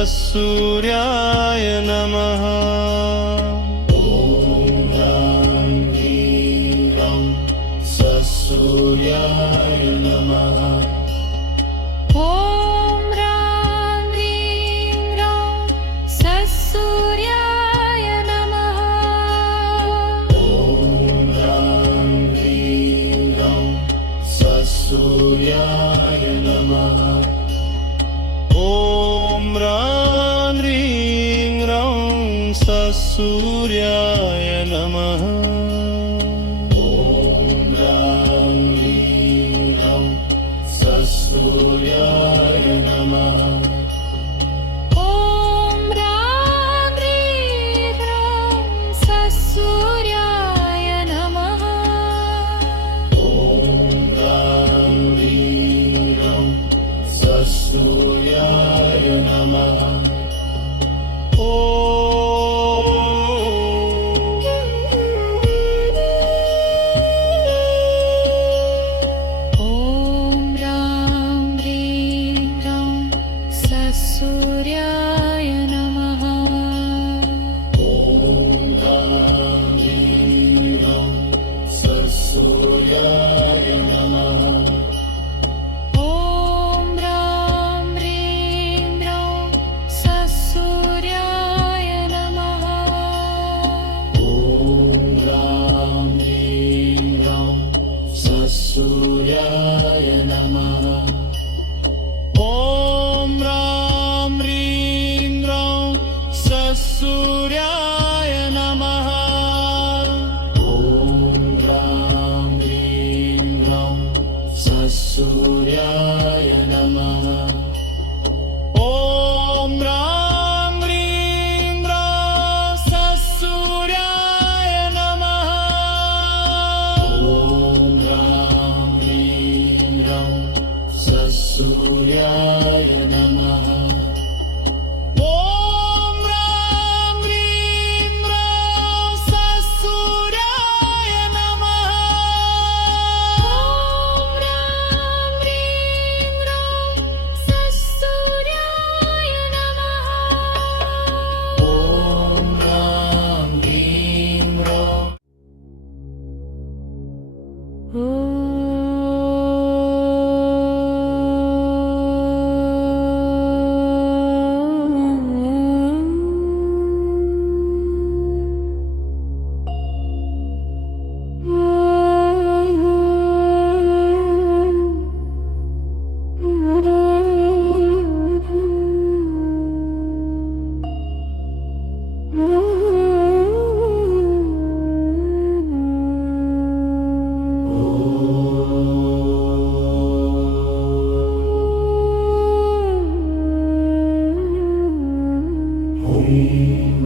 ससूर्याय नमः सूर्याय नमः ॐ रां ह्रीं रौं सत्सूर्याय नमः सूर्याय नमः ॐ ह्रां ह्रीं रौं ससूर्याय नमः सूर्याय नमः ॐ रां ह्रीं रौं सत्सूर्याय नमः सूर्याय नमः ॐ रां ह्रीं रौं सत्सूर्याय नमः सूर्याय नमः ॐ रां ह्रीं रौं सत्सूर्याय नमः सूर्याय नमः ॐ ह्रां ह्रीं रौं ससूर्याय नमः सूर्याय नमः ॐ ह्रां ह्रीं रौं ससूर्याय नमः सूर्याय नमः ॐ ह्रां ह्रीं रौं ससूर्याय नमः ॐ रां ह्रीं रौं सत्सूर्याय नमः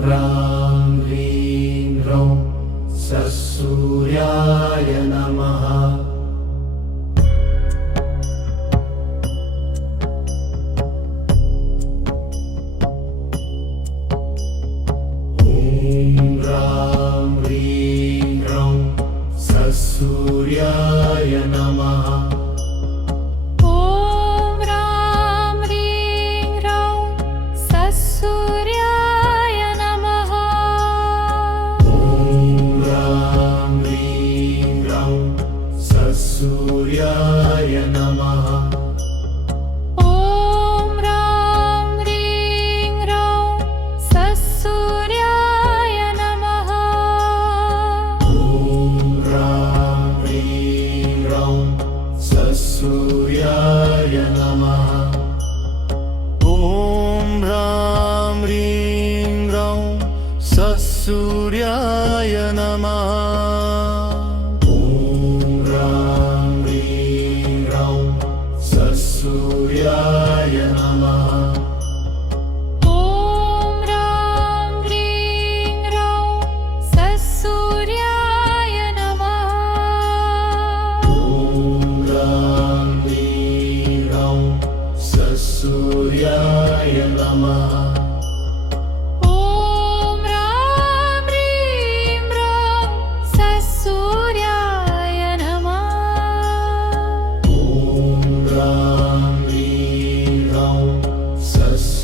ह्रां ह्रीं रौं ससूर्याय नमः ह्रां ह्रीं रौं ससूर्याय नमः ॐ रां ह्रीं रौं सत्सूर्याय नमः ह्रां ह्रीं रौं ससूर्याय नमः ॐ रां ह्रीं रौं सत्सूर्याय नमः ह्रां ह्रीं रौं ससूर्याय नमः ॐ ह्रां ह्रीं रौं ससूर्याय नमः ह्रां ह्रीं रौं ससूर्याय नमः ॐ रां ह्रीं रौं सत्सूर्याय नमः ह्रां ह्रीं रौं ससूर्याय नमः ॐ रां ह्रीं रौं सत्सूर्याय नमः ह्रां ह्रीं रौं ससूर्याय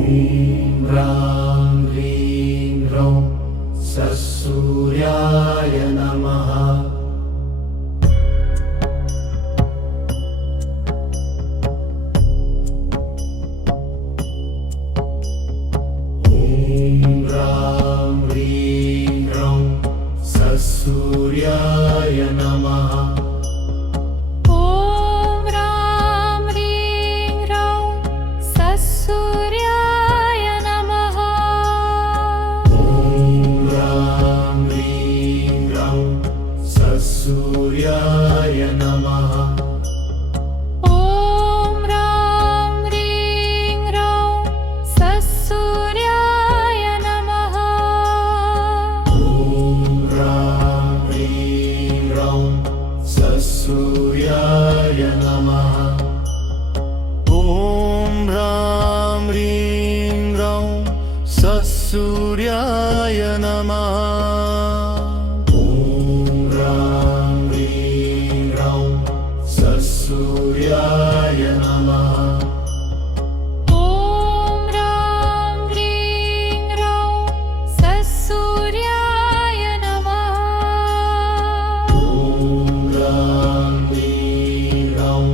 ह्रां ह्रीं ह्रौं ससूर्याय नमः ह्रां ह्रीं ह्रौं ससूर्याय नमः ॐ रां ह्रीं ह्रौं ससूर्याय नमः ह्रां ह्रीं ह्रौं ससूर्याय नमः ॐ रां ह्रीं ह्रौं ससूर्याय नमः ह्रां ह्रीं ह्रौं ससूर्याय नमः ॐ ह्रां ह्रीं ह्रौं ससूर्याय नमः ह्रां ह्रीं ह्रौं ससूर्याय नमः ॐ रां ह्रीं ह्रौं ससूर्याय नमः ह्रां ह्रीं ह्रौं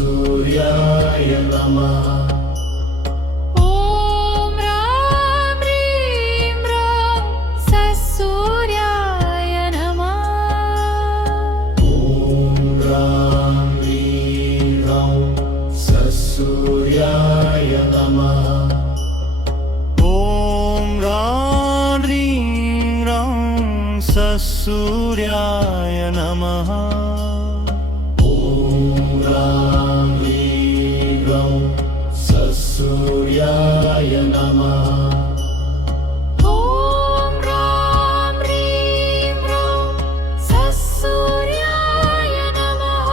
ससूर्याय नमः ॐ रां ह्रीं ह्रौं ससूर्याय नमः ह्रां ह्रीं ह्रौं ससूर्याय नमः ॐ ह्रां ह्रीं ह्रौं ससूर्याय नमः ह्रां ह्रीं ह्रौं ससूर्याय नमः ॐ रां ह्रीं ह्रौं ससूर्याय नमः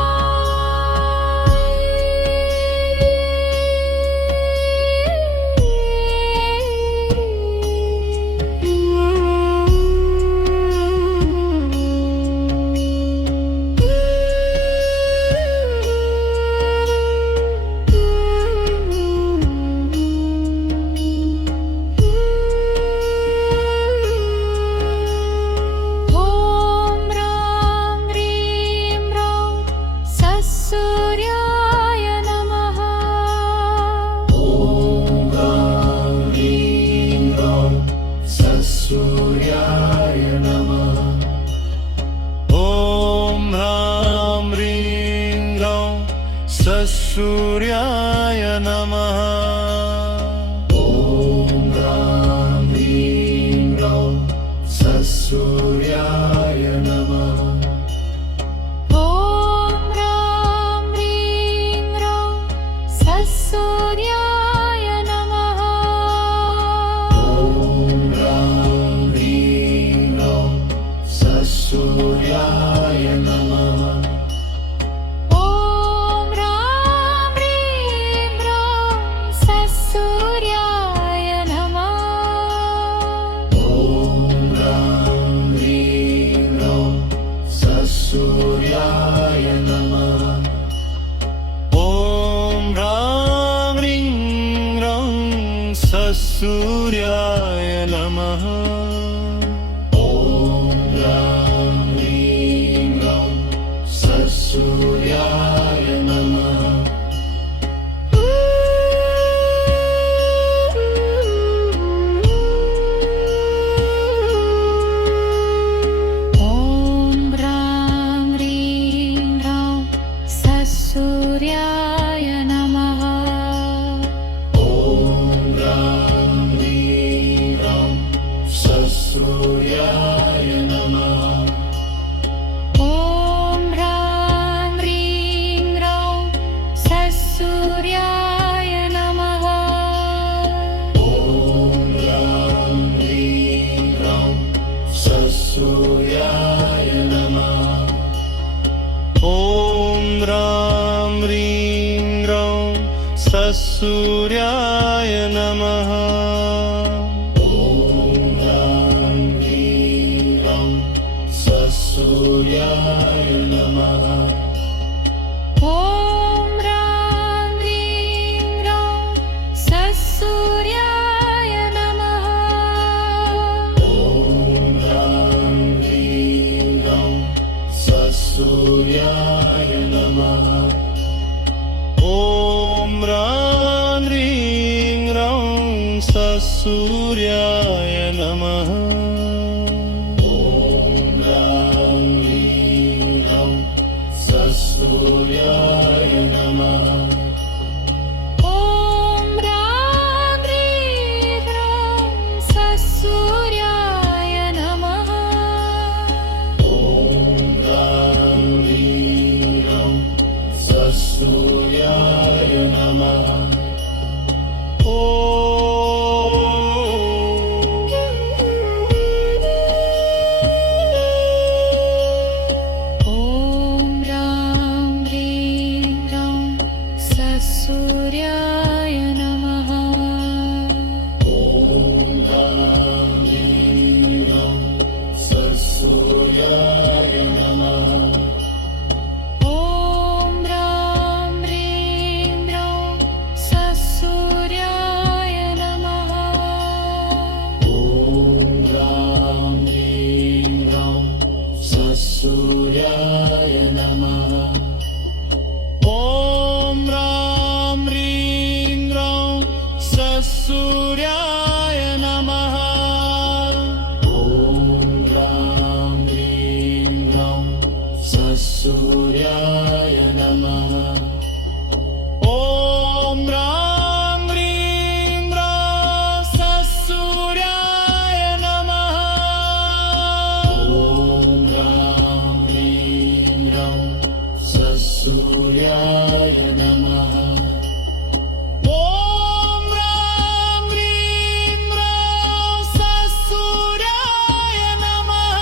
ॐ रां ह्रीं ह्रौं ससूर्याय नमः ह्रां ह्रीं ह्रौं ससूर्याय नमः ॐ ह्रां ह्रीं ह्रौं ससूर्याय नमः ह्रां ह्रीं ह्रौं ससूर्याय नमः ॐ रां ह्रीं ह्रौं ससूर्याय नमः ह्रां ह्रीं ह्रौं ससूर्याय नमः ॐ रां ह्रीं ह्रौं ससूर्याय नमः ह्रां ह्रीं ह्रौं ससूर्याय नमः ॐ ह्रां ह्रीं ह्रौं ससूर्याय नमः ह्रां ह्रीं ह्रौं ससूर्याय नमः ॐ रां ह्रीं ह्रौं ससूर्याय नमः ह्रां ह्रीं ह्रौं ससूर्याय नमः ॐ रां ह्रीं ह्रौं ससूर्याय नमः ह्रां ह्रीं ह्रौं ससूर्याय नमः ॐ ह्रां ह्रीं ह्रौं ससूर्याय नमः ह्रां ह्रीं ह्रौं ससूर्याय नमः ॐ रां ह्रीं ह्रौं ससूर्याय ससूर्याय नमः ॐ रां ह्रीं रं ससूर्याय नमः ॐ रां ह्रीं रं ससूर्याय नमः ॐ रां ह्रीं रं ससूर्याय नमः ॐ रां ह्रीं रं ससूर्याय नमः ॐ रां ह्रीं रं ससूर्याय नमः ॐ रां ह्रीं रं ससूर्याय नमः ॐ रां ह्रीं रं ससूर्याय नमः ॐ रां ह्रीं रं ससूर्याय नमः ॐ रां ह्रीं रं ससूर्याय नमः ॐ रां ह्रीं रं ससूर्याय नमः ॐ रां ह्रीं रं ससूर्याय नमः ॐ रां ह्रीं रं ससूर्याय नमः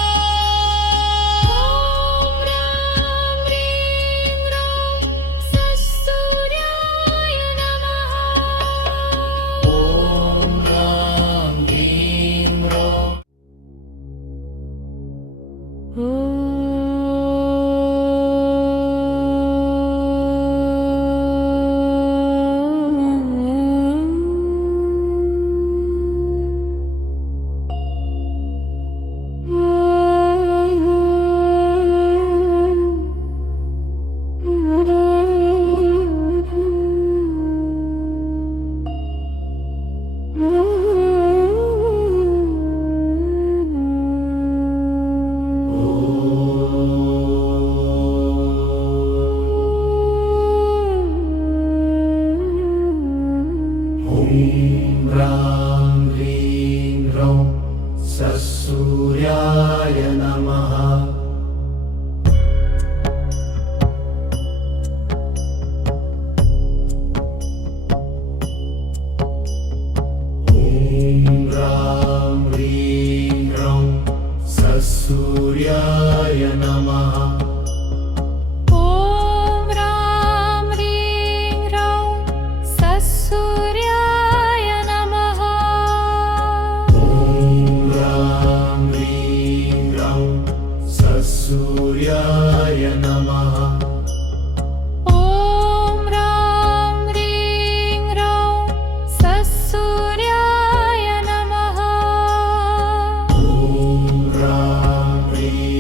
ॐ रां ह्रीं रं ससूर्याय नमः ॐ रां ह्रीं रं ॐ रां ह्रीं रं ससूर्याय नमः ॐ रां ह्रीं रं ससूर्याय नमः ॐ रां ह्रीं रं ससूर्याय नमः ॐ रां ह्रीं रं ससूर्याय नमः ॐ रां ह्रीं रं ससूर्याय नमः ॐ रां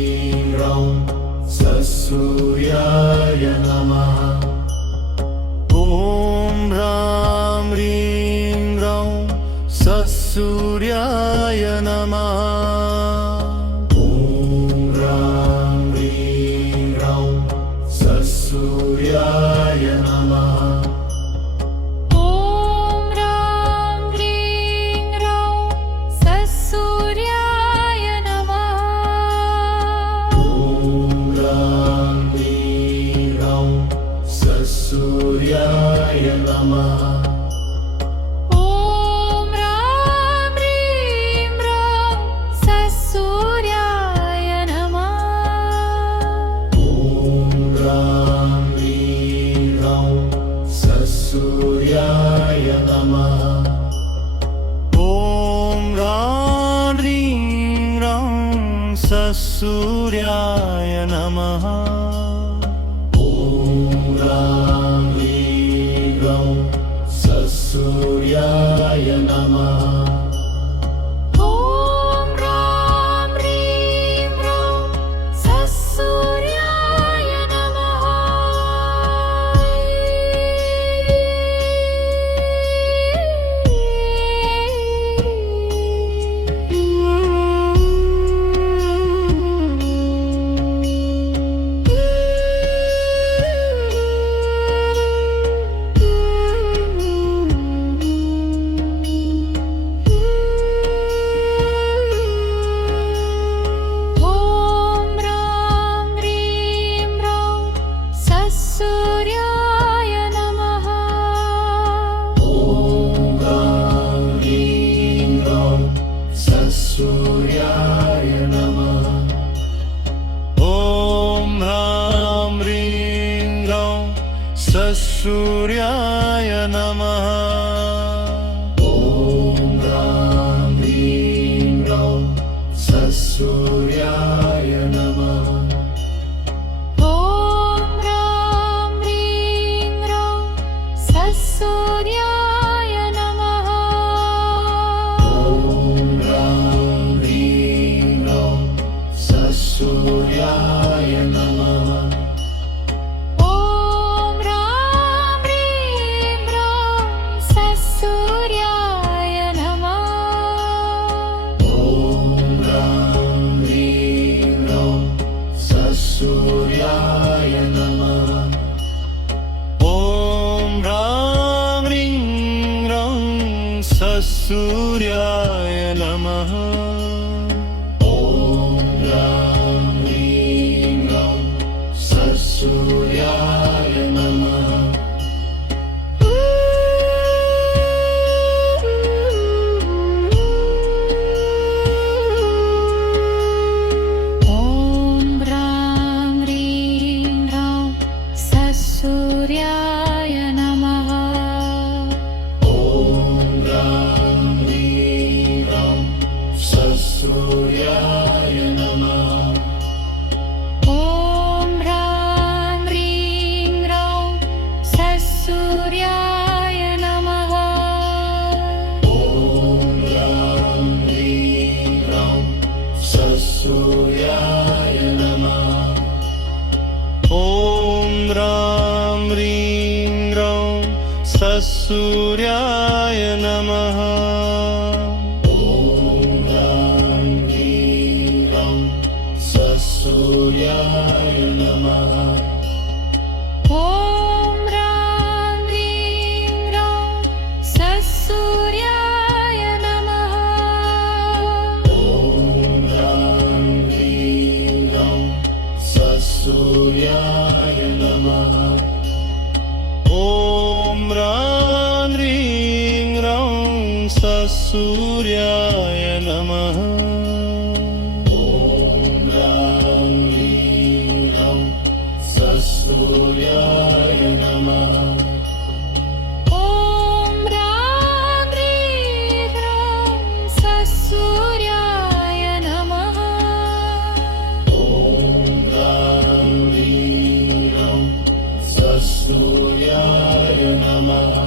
ह्रीं रं ससूर्याय नमः ॐ रां ह्रीं रं ससूर्याय नमः ॐ रां ह्रीं रं ससूर्याय नमः ॐ रां ह्रीं रं ससूर्याय नमः ॐ रां ह्रीं रं ससूर्याय नमः ॐ रां ह्रीं रं ससूर्याय नमः ॐ रां ह्रीं रं ससूर्याय नमः ॐ रां ह्रीं रं ससूर्याय नमः ॐ रां ह्रीं रं ससूर्याय नमः ॐ रां ह्रीं रं ससूर्याय नमः ससूर्याय नमः ॐ रां ह्रीं रौं ससूर्याय नमः ॐ ह्रां ह्रीं ह्रौं ससूर्याय नमः ॐ रां ह्रीं रौं ससूर्याय नमः ॐ ह्रां ह्रीं ह्रौं ससूर्याय नमः ॐ रां ह्रीं रौं ससूर्याय नमः ॐ रां ह्रीं रौं ससूर्याय नमः ॐ रां ह्रीं रौं ससूर्याय नमः ॐ ह्रां ह्रीं ह्रौं ससूर्याय नमः ॐ रां ह्रीं रौं ससूर्याय नमः ॐ रां ह्रीं रौं ससूर्याय नमः ॐ रां ह्रीं रौं ससूर्याय नमः ॐ ह्रां ह्रीं ह्रौं ससूर्याय नमः ॐ रां ह्रीं रौं ससूर्याय नमः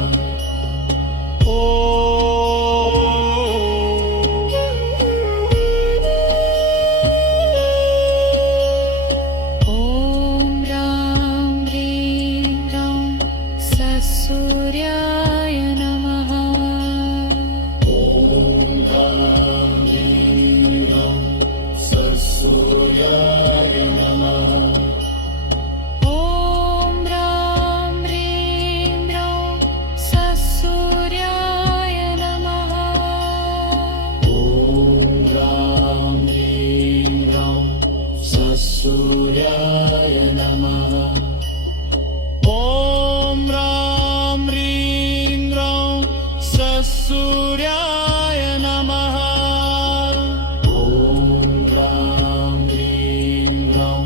ॐ ह्रां ह्रीं ह्रौं ससूर्याय नमः ॐ रां ह्रीं रौं ससूर्याय नमः ॐ ह्रां ह्रीं ह्रौं ससूर्याय नमः ॐ रां ह्रीं रौं ससूर्याय नमः ॐ रां ह्रीं रौं ससूर्याय नमः ॐ रां ह्रीं रौं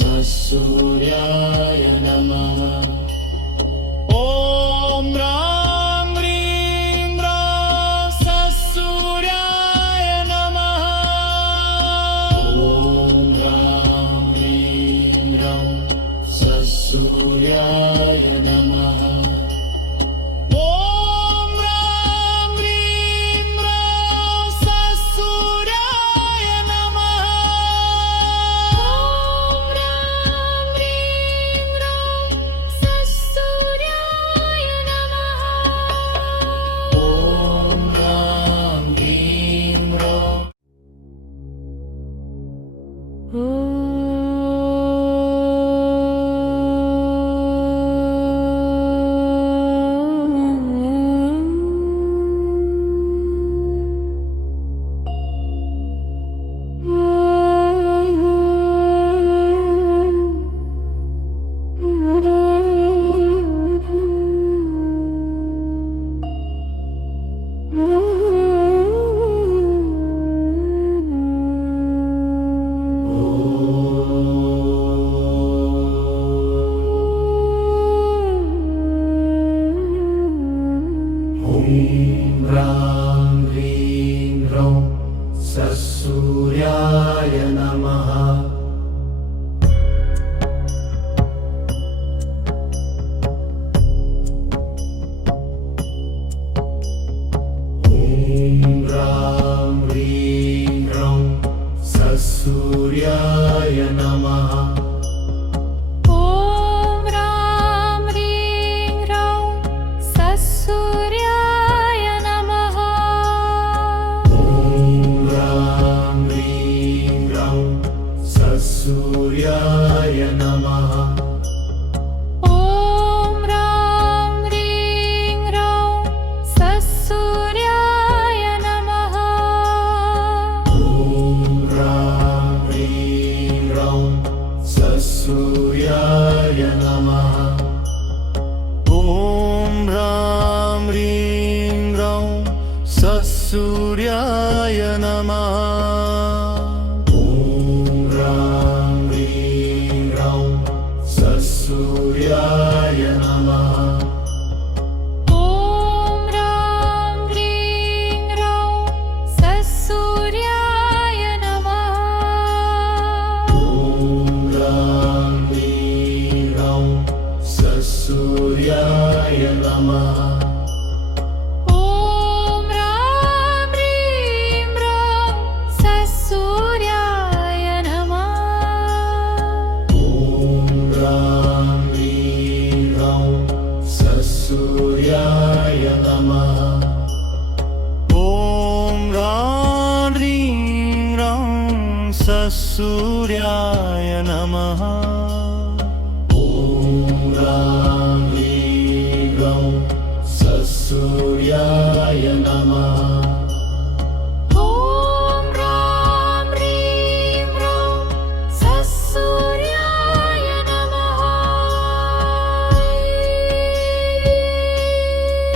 ससूर्याय नमः ॐ रां ह्रीं रौं ससूर्याय नमः ॐ रां ह्रीं रौं ससूर्याय नमः ॐ रां ह्रीं रौं ससूर्याय नमः ॐ ह्रां ह्रीं ह्रौं ससूर्याय नमः ॐ रां ह्रीं रौं ह्रीं रां ह्रीं रौं ससूर्याय नमः ह्रीं रां ह्रीं रौं ससूर्याय नमः ॐ ह्रां ह्रीं ह्रौं ससूर्याय नमः ॐ रां ह्रीं ससूर्याय नमः ॐ ह्रां ह्रीं ह्रौं सत्सूर्याय नमः ॐ ह्रां ह्रीं ह्रौं सत्सूर्याय नमः ॐ ह्रां ह्रीं ह्रौं सत्सूर्याय नमः ॐ ह्रां ह्रीं ह्रौं सत्सूर्याय नमः ॐ ह्रां ह्रीं ह्रौं सत्सूर्याय नमः ॐ ह्रां ह्रीं ह्रौं ससूर्याय नमः ॐ ह्रां ह्रीं ह्रौं सत्सूर्याय नमः ॐ ह्रां ह्रीं ह्रौं सत्सूर्याय नमः ॐ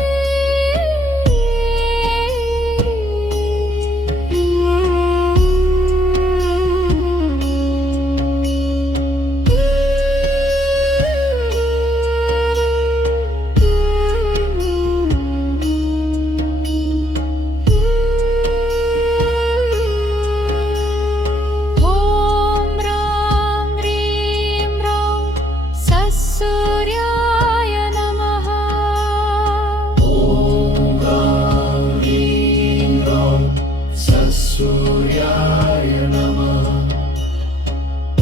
ह्रां ह्रीं ह्रौं सत्सूर्याय नमः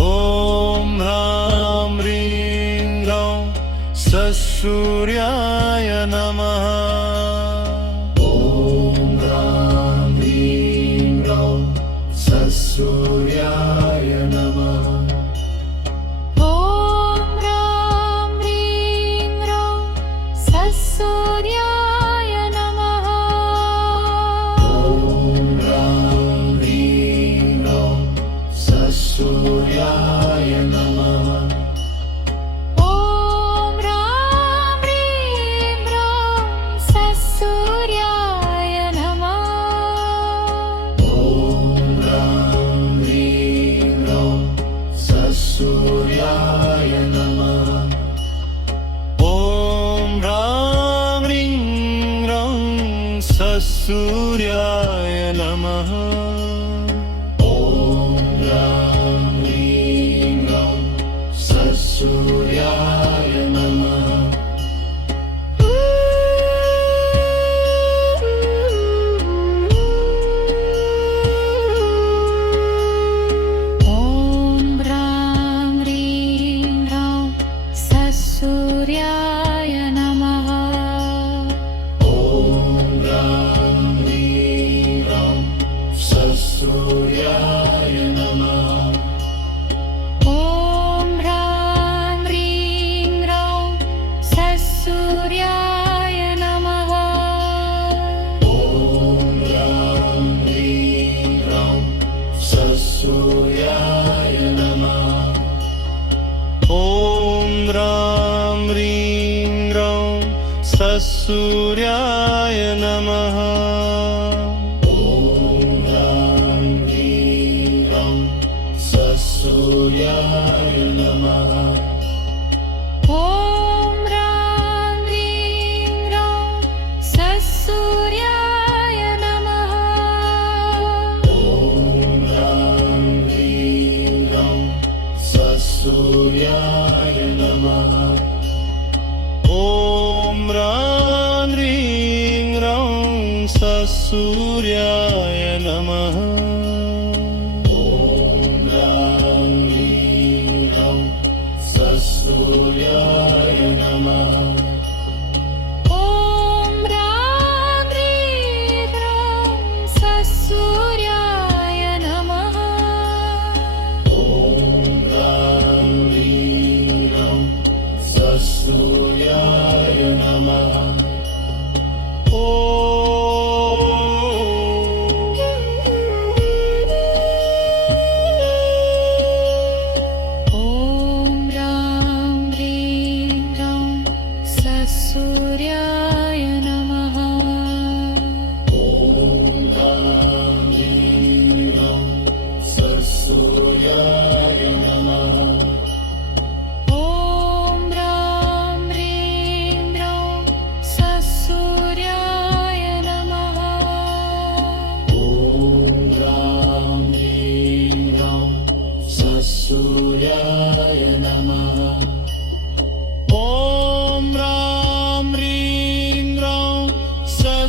ॐ ह्रां ह्रीं ह्रौं सत्सूर्याय नमः ॐ ह्रां ह्रीं ह्रौं ससूर्याय नमः ॐ ह्रां ह्रीं ह्रौं सत्सूर्याय नमः ॐ ह्रां ह्रीं ह्रौं सत्सूर्याय नमः ॐ ह्रां ह्रीं ह्रौं सत्सूर्याय नमः ॐ ह्रां ह्रीं ह्रौं सत्सूर्याय नमः ॐ ह्रां ह्रीं ह्रौं सत्सूर्याय नमः ॐ ह्रां ह्रीं ह्रौं सत्सूर्याय नमः ॐ ह्रां ह्रीं ह्रौं सत्सूर्याय नमः ॐ ह्रां ह्रीं ह्रौं सत्सूर्याय नमः ॐ ह्रां ह्रीं ह्रौं सत्सूर्याय नमः ॐ ह्रां ह्रीं ह्रौं सत्सूर्याय नमः ॐ ह्रां ह्रीं ह्रौं सत्सूर्याय नमः ॐ ह्रां ह्रीं ह्रौं सत्सूर्याय नमः ॐ ह्रां ह्रीं ह्रौं सत्सूर्याय नमः ॐ ह्रां ह्रीं ह्रौं सत्सूर्याय नमः ॐ ह्रां ह्रीं ह्रौं सत्सूर्याय नमः ॐ ह्रां ह्रीं ह्रौं सत्सूर्याय नमः ॐ ह्रां ह्रीं ह्रौं सत्सूर्याय नमः ॐ ह्रां ह्रीं ह्रौं सत्सूर्याय नमः ॐ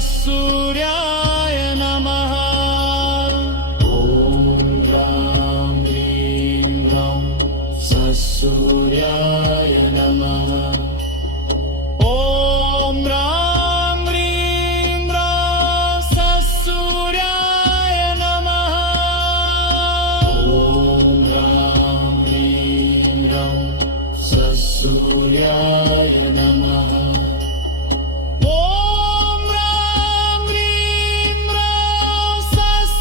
ससूर्याय नमः ॐ ह्रां ह्रीं ह्रौं ससूर्याय नमः ॐ ह्रां ह्रीं ह्रौं ससूर्याय नमः ॐ ह्रां ह्रीं ह्रौं ससूर्याय नमः ॐ ह्रां ह्रीं ह्रौं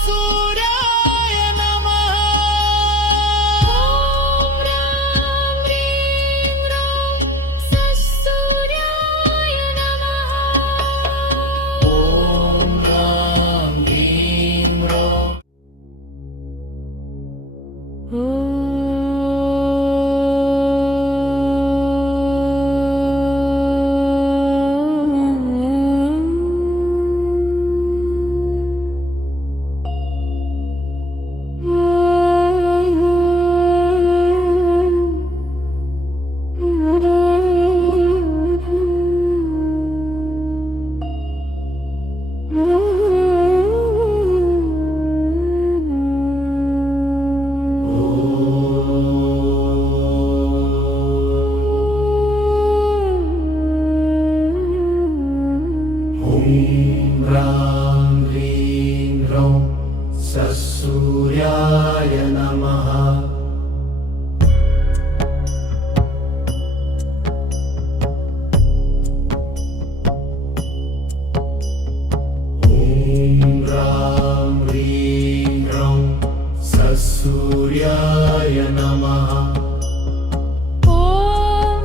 ससूर्याय नमः ॐ ह्रां ह्रीं ह्रौं ह्रां ह्रीं ह्रौं ससूर्याय नमः ॐ ह्रां ह्रीं ह्रौं ससूर्याय नमः ॐ ह्रां ह्रीं ह्रौं ससूर्याय नमः ॐ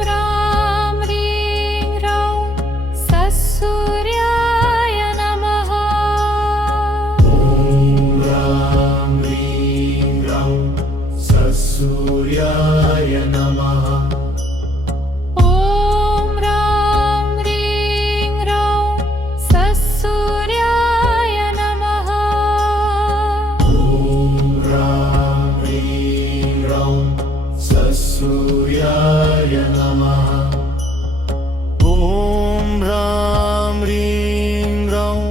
ह्रां ह्रीं ह्रौं ससूर्याय नमः ॐ ह्रां ह्रीं ह्रौं ससूर्याय नमः ॐ ह्रां ह्रीं ह्रौं ससूर्याय नमः ॐ ह्रां ह्रीं ह्रौं ससूर्याय नमः ॐ ह्रां ह्रीं ह्रौं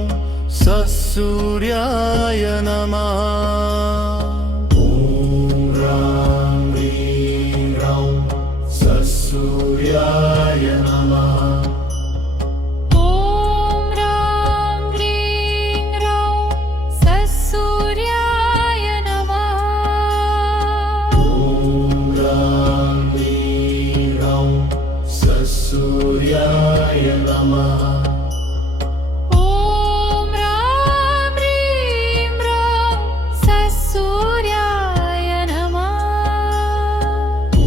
ससूर्याय नमः ॐ ह्रां ह्रीं ह्रौं ससूर्याय नमः ॐ ह्रां ह्रीं ह्रौं ससूर्याय नमः ॐ ह्रां ह्रीं ह्रौं ससूर्याय नमः ॐ ह्रां ह्रीं ह्रौं ससूर्याय नमः ॐ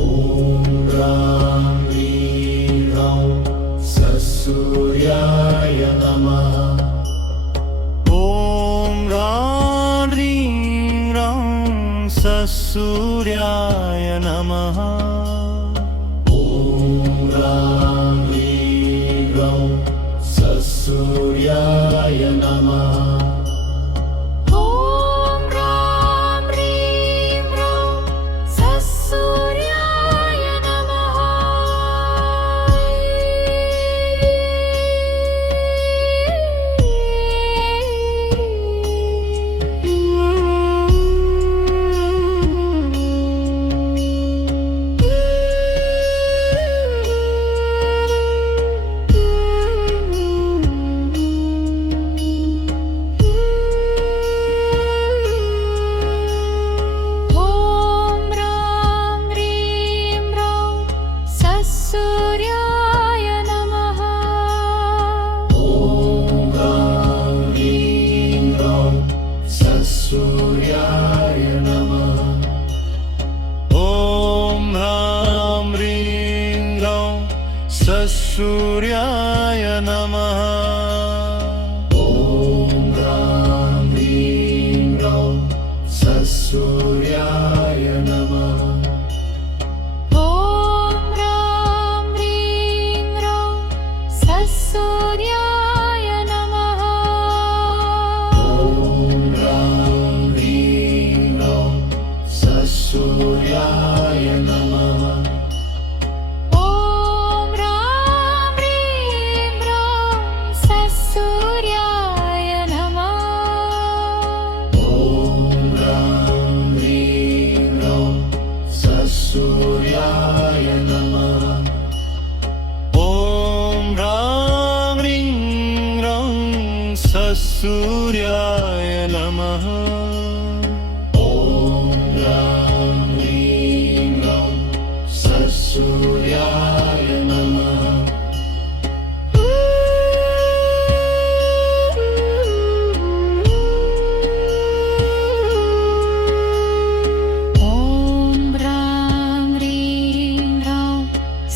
ह्रां ह्रीं ह्रौं ससूर्याय नमः ॐ ह्रां ह्रीं ह्रौं ससूर्याय नमः ॐ ह्रां ह्रीं ह्रौं ससूर्याय नमः ससूर्याय नमः ॐ रां ह्रीं रौं ससूर्याय नमः ॐ ह्रां ह्रीं ह्रौं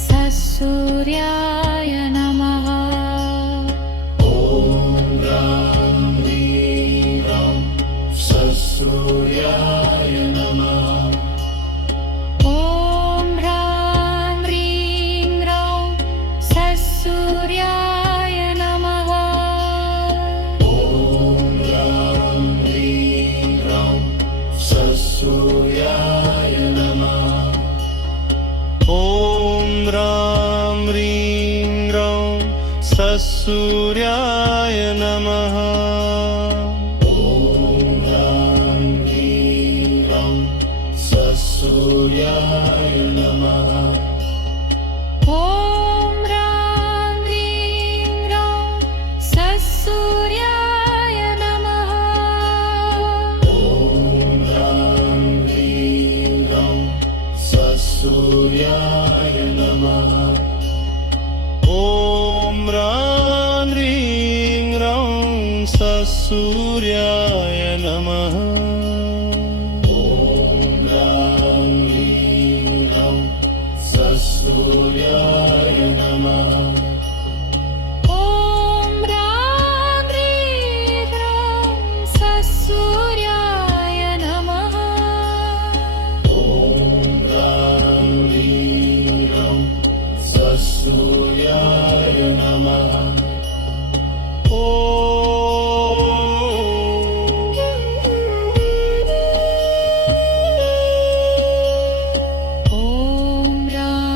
ससूर्याय नमः ॐ रां ह्रीं रौं ससूर्याय नमः ॐ ह्रां ह्रीं ह्रौं ससूर्याय नमः ॐ रां ह्रीं रौं ससूर्याय नमः ॐ रां ह्रीं रौं ससूर्याय नमः ॐ रां ह्रीं रौं ससूर्याय नमः ॐ ह्रां ह्रीं रौं ससूर्याय नमः ॐ रां ह्रीं रौं ससूर्याय नमः ॐ रां ह्रीं रौं ससूर्याय नमः ॐ रां ह्रीं रौं ससूर्याय नमः ॐ ह्रां ह्रीं रौं ससूर्याय नमः ॐ रां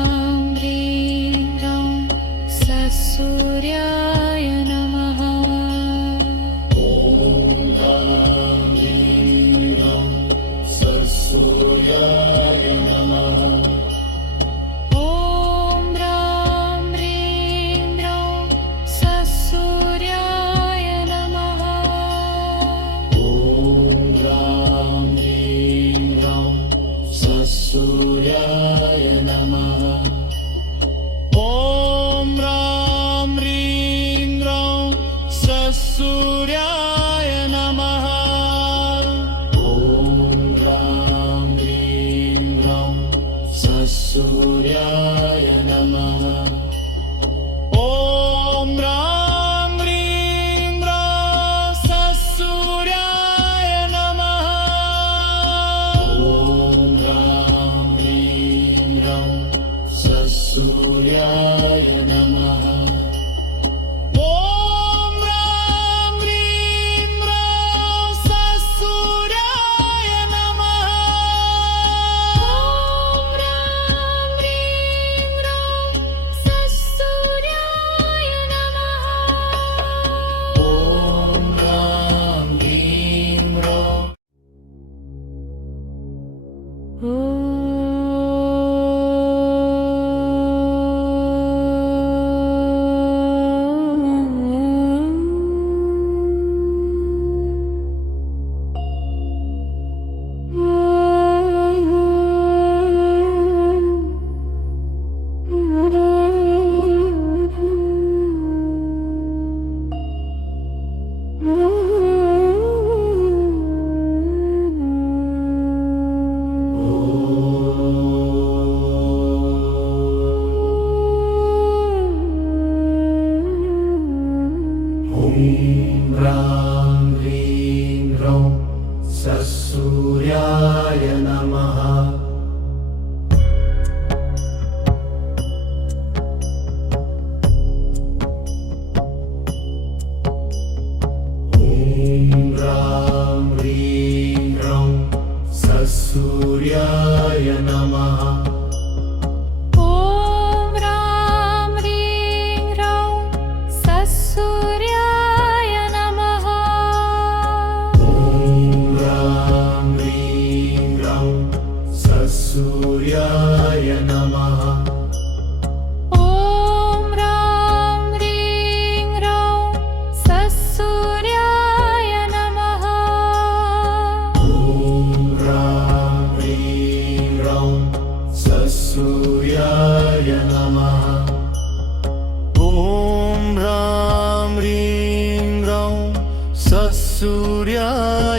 ह्रीं रौं ससूर्याय नमः ॐ ह्रां ह्रीं रौं ससूर्याय नमः ॐ रां ह्रीं रौं ससूर्याय नमः ॐ ह्रां ह्रीं रौं ससूर्याय नमः ॐ रां ह्रीं रौं ससूर्याय नमः ॐ रां ह्रीं रौं ससूर्याय नमः ॐ रां ह्रीं रौं ससूर्याय नमः ॐ रां ह्रीं रौं ससूर्याय नमः ॐ रां ह्रीं रौं ससूर्याय नमः ॐ रां ह्रीं रौं ससूर्याय नमः ॐ ह्रां ह्रीं रौं ससूर्याय नमः ॐ रां ह्रीं रौं ॐ रां ह्रीं रौं ससूर्याय नमः ॐ रां ह्रीं रौं ससूर्याय नमः ॐ ह्रां ह्रीं रौं ससूर्याय नमः ॐ रां ह्रीं रौं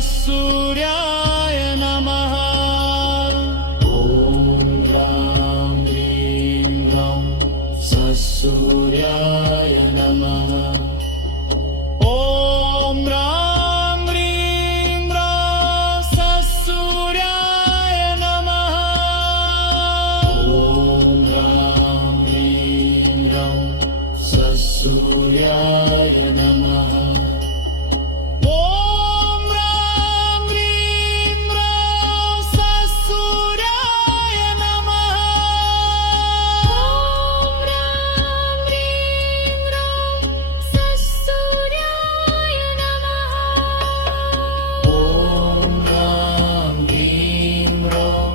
ससूर्याय नमः ॐ ह्रां ह्रीं ह्रौं ससूर्याय नमः ॐ ह्रां ह्रीं ह्रौं ससूर्याय नमः ॐ ह्रां ह्रीं ह्रौं ससूर्याय नमः ॐ ह्रां ह्रीं ह्रौं ससूर्याय नमः ॐ ह्रां ह्रीं ह्रौं